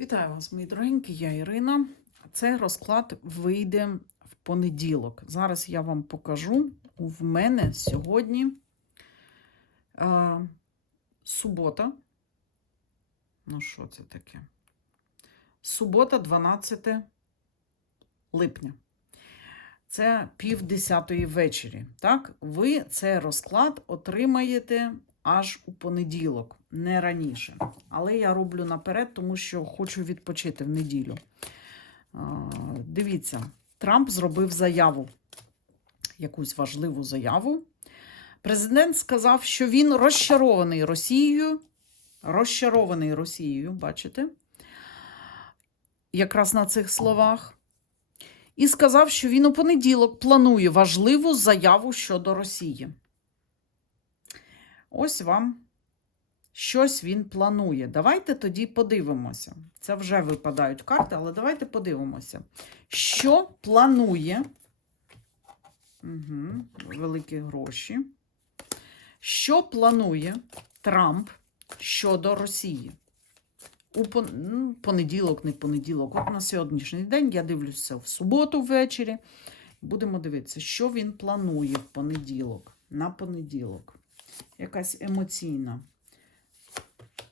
Вітаю вас, мої дорогенькі, я Ірина. Цей розклад вийде в понеділок. Зараз я вам покажу. В мене сьогодні е, субота. Ну, що це таке? Субота, 12 липня. Це пів десятої вечері. Так? Ви цей розклад отримаєте аж у понеділок, не раніше. Але я роблю наперед, тому що хочу відпочити в неділю. Дивіться, Трамп зробив заяву, якусь важливу заяву. Президент сказав, що він розчарований Росією. Розчарований Росією, бачите? Якраз на цих словах. І сказав, що він у понеділок планує важливу заяву щодо Росії. Ось вам щось він планує. Давайте тоді подивимося. Це вже випадають карти, але давайте подивимося. Що планує угу, великі гроші? Що планує Трамп щодо Росії? У ну, понеділок, не понеділок. От на сьогоднішній день я дивлюся в суботу ввечері. Будемо дивитися, що він планує в понеділок. На понеділок. Якась емоційна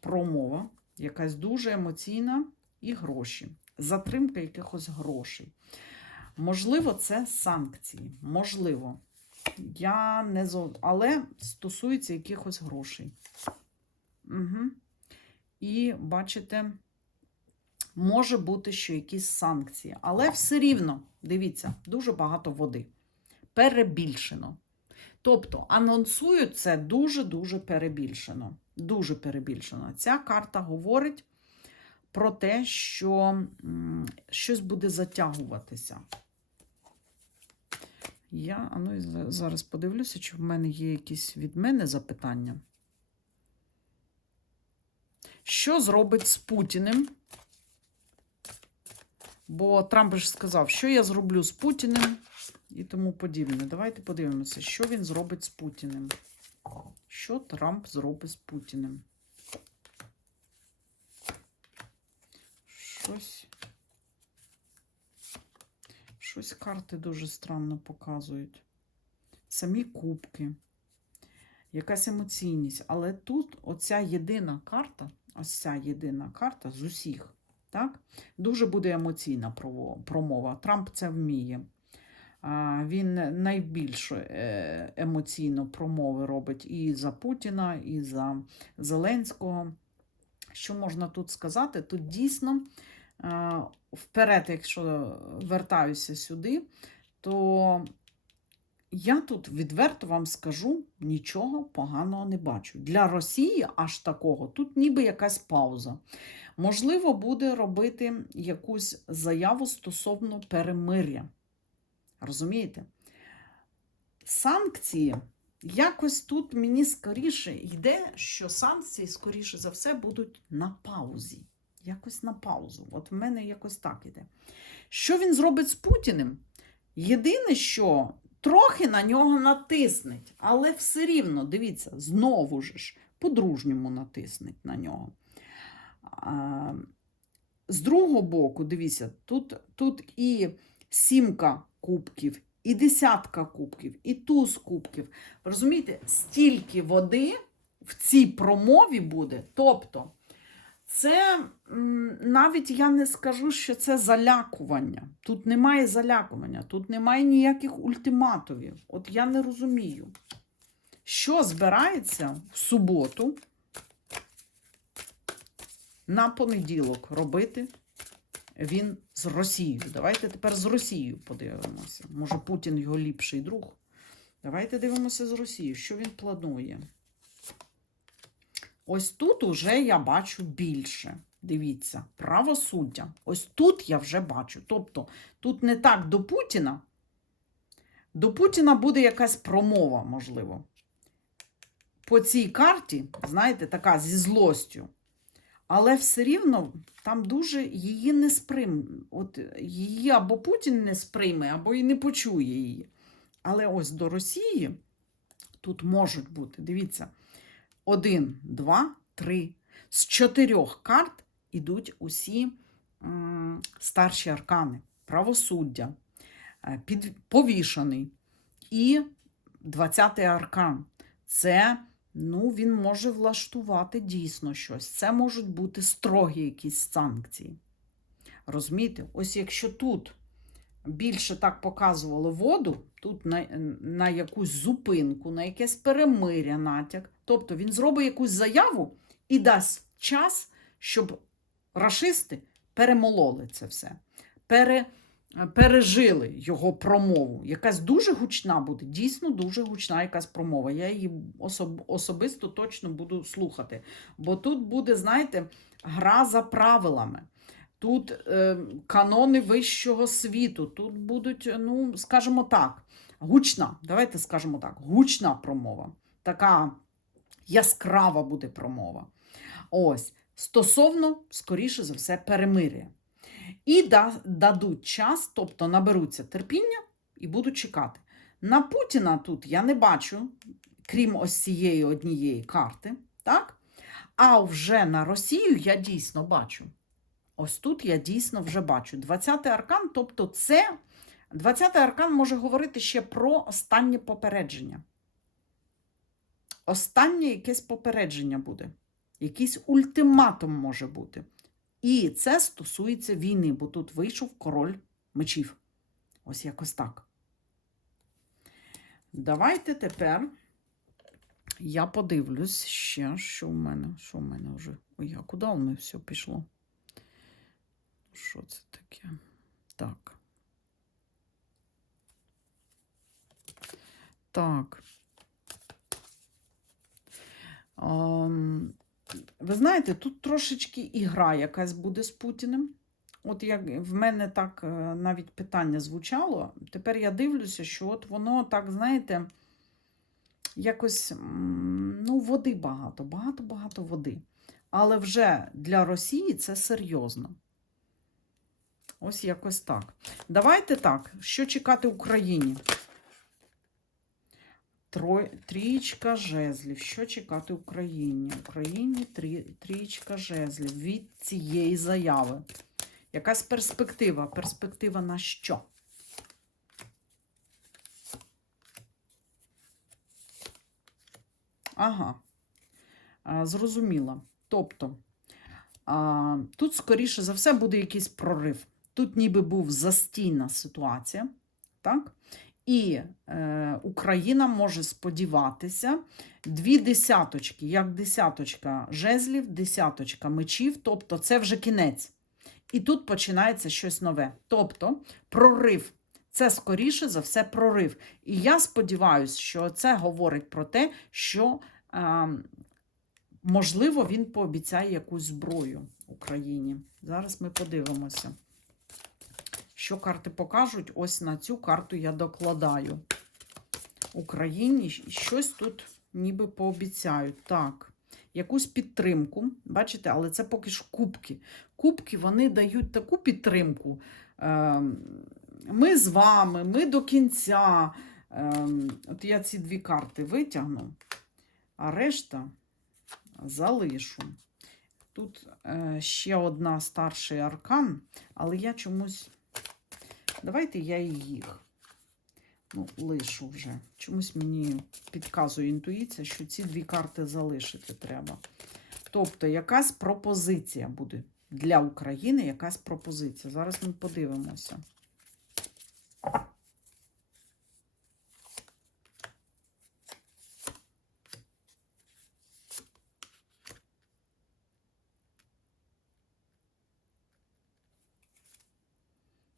промова, якась дуже емоційна і гроші. Затримка якихось грошей. Можливо, це санкції. Можливо. Я не зо... Але стосується якихось грошей. Угу. І бачите, може бути, що якісь санкції. Але все рівно, дивіться, дуже багато води. Перебільшено. Тобто анонсують це дуже-дуже перебільшено. Дуже перебільшено. Ця карта говорить про те, що щось буде затягуватися. Я а ну, зараз подивлюся, чи в мене є якісь від мене запитання. Що зробить з Путіним? Бо Трамп ж сказав, що я зроблю з Путіним і тому подібне. Давайте подивимося, що він зробить з Путіним. Що Трамп зробить з Путіним? Щось. Щось карти дуже странно показують. Самі кубки. Якась емоційність. Але тут оця єдина карта, ось ця єдина карта з усіх, так? Дуже буде емоційна промова. Трамп це вміє. Він найбільш е, емоційно промови робить і за Путіна, і за Зеленського. Що можна тут сказати? Тут дійсно вперед, якщо вертаюся сюди, то я тут відверто вам скажу, нічого поганого не бачу. Для Росії аж такого тут ніби якась пауза. Можливо, буде робити якусь заяву стосовно перемир'я. Розумієте? Санкції. Якось тут мені скоріше йде, що санкції, скоріше за все, будуть на паузі. Якось на паузу. От в мене якось так іде. Що він зробить з Путіним? Єдине, що трохи на нього натиснеть, але все рівно, дивіться, знову ж, по-дружньому натиснеть на нього. З другого боку, дивіться, тут, тут і сімка кубків, і десятка кубків, і туз кубків. Розумієте, стільки води в цій промові буде. Тобто, це навіть я не скажу, що це залякування. Тут немає залякування, тут немає ніяких ультиматумів. От я не розумію, що збирається в суботу на понеділок робити він з Росією. Давайте тепер з Росією подивимося. Може, Путін його ліпший друг. Давайте дивимося з Росією, що він планує. Ось тут уже я бачу більше. Дивіться, правосуддя. Ось тут я вже бачу. Тобто, тут не так до Путіна. До Путіна буде якась промова, можливо. По цій карті, знаєте, така зі злостю. Але все рівно там дуже її не сприйме. От її або Путін не сприйме, або і не почує її. Але ось до Росії тут можуть бути, дивіться, один, два, три. З чотирьох карт ідуть усі м, старші аркани, правосуддя, е, під, повішений і 20-й аркан. Це ну, він може влаштувати дійсно щось. Це можуть бути строгі якісь санкції. Розумієте? Ось якщо тут більше так показувало воду, тут на, на якусь зупинку, на якесь перемиря натяк. Тобто він зробить якусь заяву і дасть час, щоб рашисти перемололи це все, пере, пережили його промову. Якась дуже гучна буде, дійсно дуже гучна якась промова. Я її особ, особисто точно буду слухати. Бо тут буде, знаєте, гра за правилами. Тут е, канони вищого світу, тут будуть, ну, скажімо так, гучна, давайте скажемо так, гучна промова. Така яскрава буде промова. Ось, стосовно, скоріше за все, перемир'я. І да, дадуть час, тобто наберуться терпіння і будуть чекати. На Путіна тут я не бачу, крім ось цієї однієї карти, так? А вже на Росію я дійсно бачу. Ось тут я дійсно вже бачу. 20-й аркан, тобто це 20-й аркан може говорити ще про останнє попередження. Останнє якесь попередження буде. Якийсь ультиматум може бути. І це стосується війни, бо тут вийшов король мечів. Ось якось так. Давайте тепер я подивлюсь ще, що в мене. Що в мене вже? Ой, а куди воно все пішло? Що це таке? Так. Так. Ем, ви знаєте, тут трошечки ігра якась буде з Путіним. От як в мене так е, навіть питання звучало. Тепер я дивлюся, що от воно так, знаєте, якось ну, води багато, багато-багато води. Але вже для Росії це серйозно. Ось якось так. Давайте так. Що чекати Україні? Трієчка жезлів. Що чекати Україні? Україні трі, трієчка жезлів від цієї заяви. Якась перспектива. Перспектива на що? Ага. Зрозуміла. Тобто, тут, скоріше за все, буде якийсь прорив. Тут ніби був застійна ситуація, так? І е, Україна може сподіватися дві десяточки, як десяточка жезлів, десяточка мечів, тобто це вже кінець. І тут починається щось нове. Тобто прорив. Це скоріше за все прорив. І я сподіваюся, що це говорить про те, що, е, можливо, він пообіцяє якусь зброю Україні. Зараз ми подивимося. Що карти покажуть, ось на цю карту я докладаю Україні. Щось тут ніби пообіцяють. Так, якусь підтримку. Бачите, але це поки ж кубки. Кубки вони дають таку підтримку. Ем, Ми з вами, ми до кінця. Ем, От я ці дві карти витягну, а решта залишу. Тут е, ще одна старший аркан, але я чомусь. Давайте я їх ну, лишу вже. Чомусь мені підказує інтуїція, що ці дві карти залишити треба. Тобто, якась пропозиція буде для України, якась пропозиція. Зараз ми подивимося.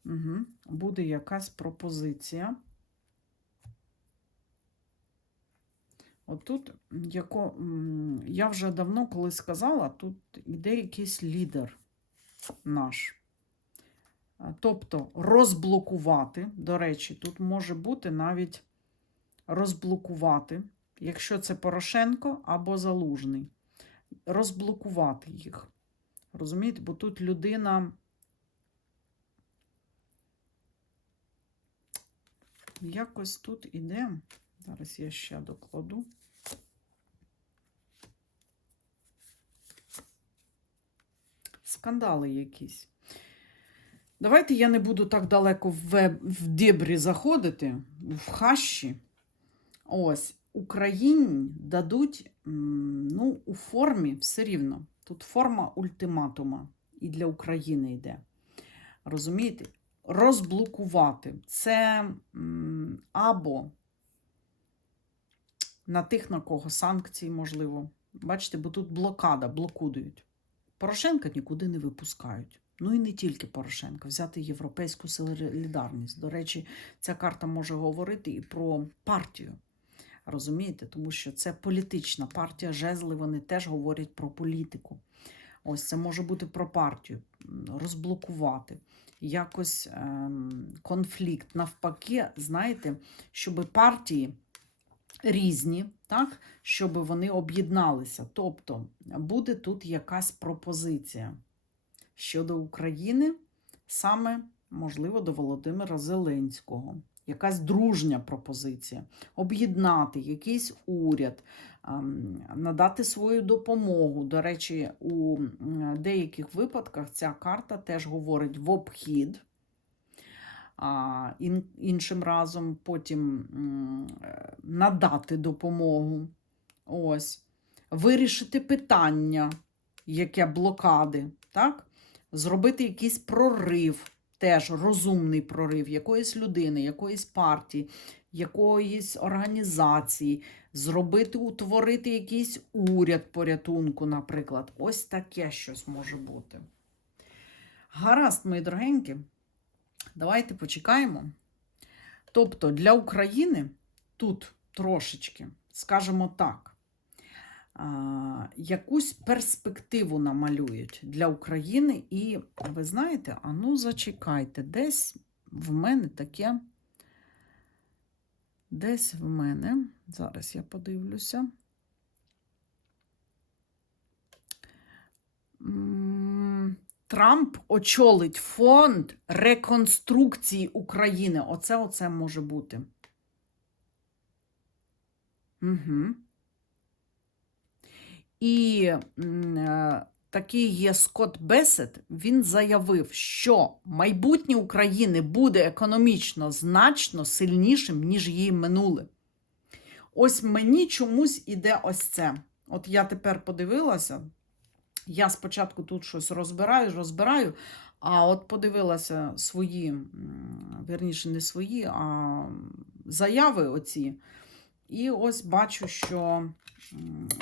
Угу. Буде якась пропозиція. Отут, яко, я вже давно коли сказала, тут йде якийсь лідер наш. Тобто розблокувати, до речі, тут може бути навіть розблокувати, якщо це Порошенко або Залужний. Розблокувати їх. Розумієте, бо тут людина. Якось тут іде. Зараз я ще докладу. скандали якісь. Давайте я не буду так далеко в, в дебрі заходити, в хащі. Ось, Україні дадуть ну, у формі все рівно. Тут форма ультиматума і для України йде. Розумієте? Розблокувати. Це або на тих, на кого санкції, можливо. Бачите, бо тут блокада, блокують. Порошенка нікуди не випускають. Ну і не тільки Порошенка, взяти європейську солідарність. До речі, ця карта може говорити і про партію. Розумієте? Тому що це політична партія, жезли, вони теж говорять про політику. Ось це може бути про партію, розблокувати, якось ем, конфлікт. Навпаки, знаєте, щоб партії різні, так, щоб вони об'єдналися. Тобто буде тут якась пропозиція щодо України, саме, можливо, до Володимира Зеленського. Якась дружня пропозиція. Об'єднати якийсь уряд, надати свою допомогу. До речі, у деяких випадках ця карта теж говорить в обхід. Іншим разом потім е, надати допомогу. Ось. Вирішити питання, яке блокади, так? зробити якийсь прорив, теж розумний прорив якоїсь людини, якоїсь партії, якоїсь організації, зробити, утворити якийсь уряд порятунку, наприклад. Ось таке щось може бути. Гаразд, мої дорогенькі, давайте почекаємо. Тобто для України тут трошечки, скажімо так, якусь перспективу намалюють для України. І ви знаєте, а ну зачекайте, десь в мене таке. Десь в мене, зараз я подивлюся. Трамп очолить фонд реконструкції України. Оце оце може бути. Угу. І е, такий є Скотт Бесет, він заявив, що майбутнє України буде економічно значно сильнішим, ніж її минуле. Ось мені чомусь іде ось це. От я тепер подивилася. Я спочатку тут щось розбираю, розбираю, а от подивилася свої, м, вірніше, не свої, а заяви оці. І ось бачу, що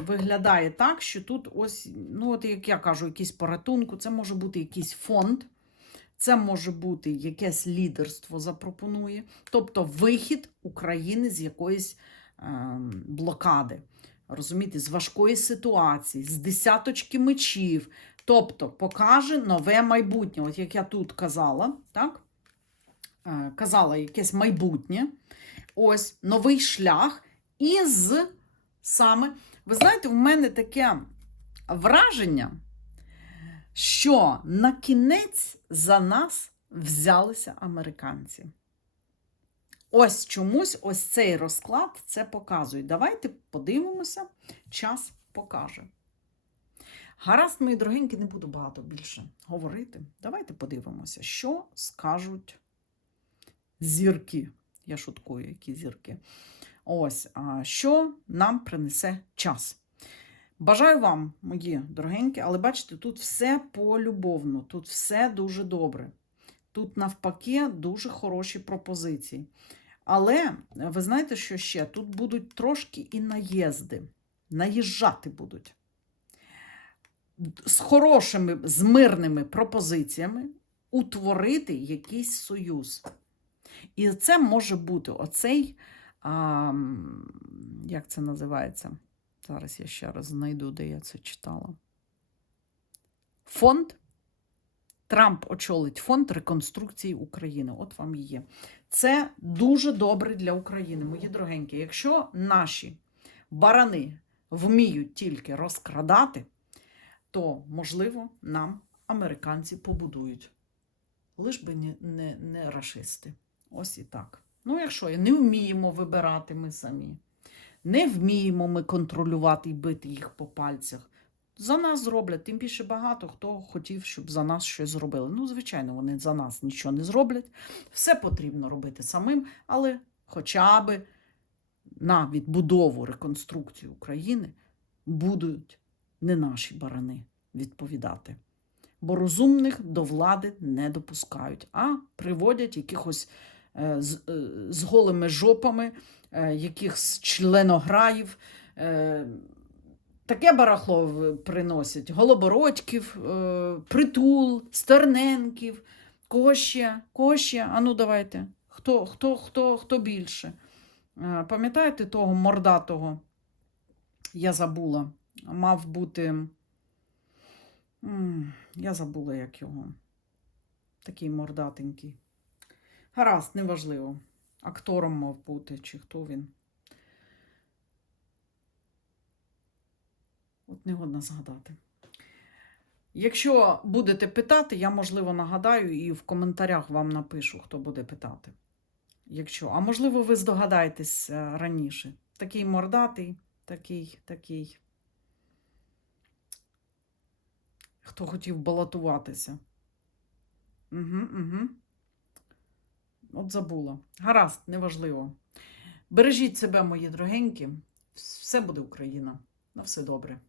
виглядає так, що тут ось, ну, от як я кажу, якийсь порятунку, це може бути якийсь фонд, це може бути якесь лідерство запропонує, тобто вихід України з якоїсь ем, блокади. Розумієте, з важкої ситуації, з десяточки мечів. Тобто покаже нове майбутнє. От як я тут казала, так? Е, казала якесь майбутнє, ось новий шлях із саме. Ви знаєте, в мене таке враження, що на кінець за нас взялися американці. Ось чомусь ось цей розклад це показує. Давайте подивимося, час покаже. Гаразд, мої дорогенькі, не буду багато більше говорити. Давайте подивимося, що скажуть зірки. Я шуткую, які зірки. Ось, що нам принесе час. Бажаю вам, мої дорогенькі, але бачите, тут все полюбовно, тут все дуже добре. Тут, навпаки, дуже хороші пропозиції. Але ви знаєте, що ще? Тут будуть трошки і наїзди. Наїжджати будуть. З хорошими, з мирними пропозиціями утворити якийсь союз. І це може бути оцей, а, як це називається? Зараз я ще раз знайду, де я це читала. Фонд. Трамп очолить фонд реконструкції України. От вам і є. Це дуже добре для України, мої дорогенькі. Якщо наші барани вміють тільки розкрадати, то, можливо, нам американці побудують. Лиш би не, не, не рашисти. Ось і так. Ну, якщо не вміємо вибирати ми самі, не вміємо ми контролювати і бити їх по пальцях, За нас зроблять, тим більше багато хто хотів, щоб за нас щось зробили. Ну, звичайно, вони за нас нічого не зроблять. Все потрібно робити самим, але хоча б на відбудову, реконструкцію України будуть не наші барани відповідати. Бо розумних до влади не допускають, а приводять якихось з, е, з голими жопами, е, якихось членограїв. Е, таке барахло приносять: голобородьків, е, притул, стерненків, кого ще? Ану, давайте. Хто, хто, хто, хто більше? Е, Пам'ятаєте того мордатого? Я забула. Мав бути. Я забула, як його. Такий мордатенький. Гаразд, неважливо. Актором мав бути, чи хто він. От не годна згадати. Якщо будете питати, я, можливо, нагадаю і в коментарях вам напишу, хто буде питати. Якщо, а можливо, ви здогадаєтесь е, раніше. Такий мордатий, такий, такий. Хто хотів балотуватися. Угу, угу. От забула. Гаразд, неважливо. Бережіть себе, мої дорогенькі. Все буде Україна. На все добре.